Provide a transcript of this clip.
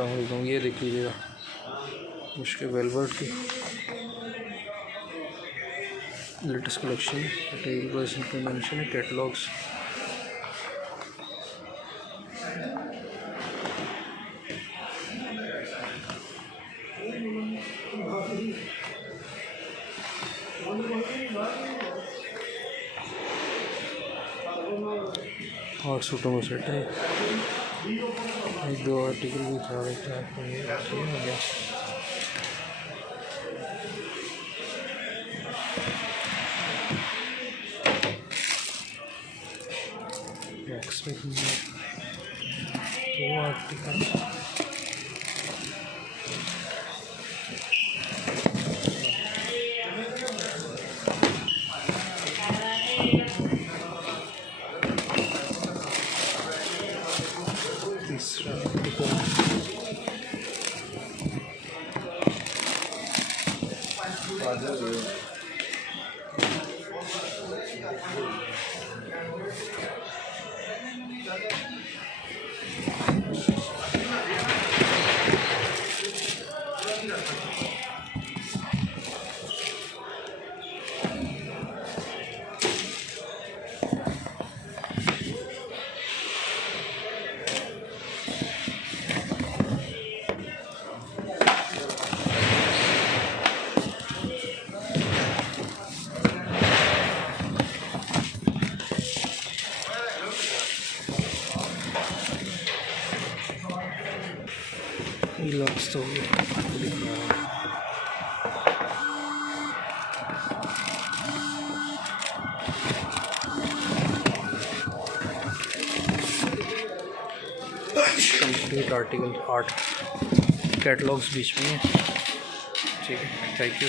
अस्सलाम वालेकुम। ये देख लीजिएगा मुश्क वेलवेट की लेटेस्ट कलेक्शन, रिटेल प्राइस पे मेंशन है, कैटलॉग्स। हॉट सूटों में सेट है, एक दो आर्टिकल भी था रहे आपको। ये हो गया बॉक्स में दो आर्टिकल। तीसरा आर्टिकल लॉक्स तो दिख रहा है। कंप्लीट आर्टिकल 8 कैटलॉग्स बीच में है। ठीक है, थैंक यू।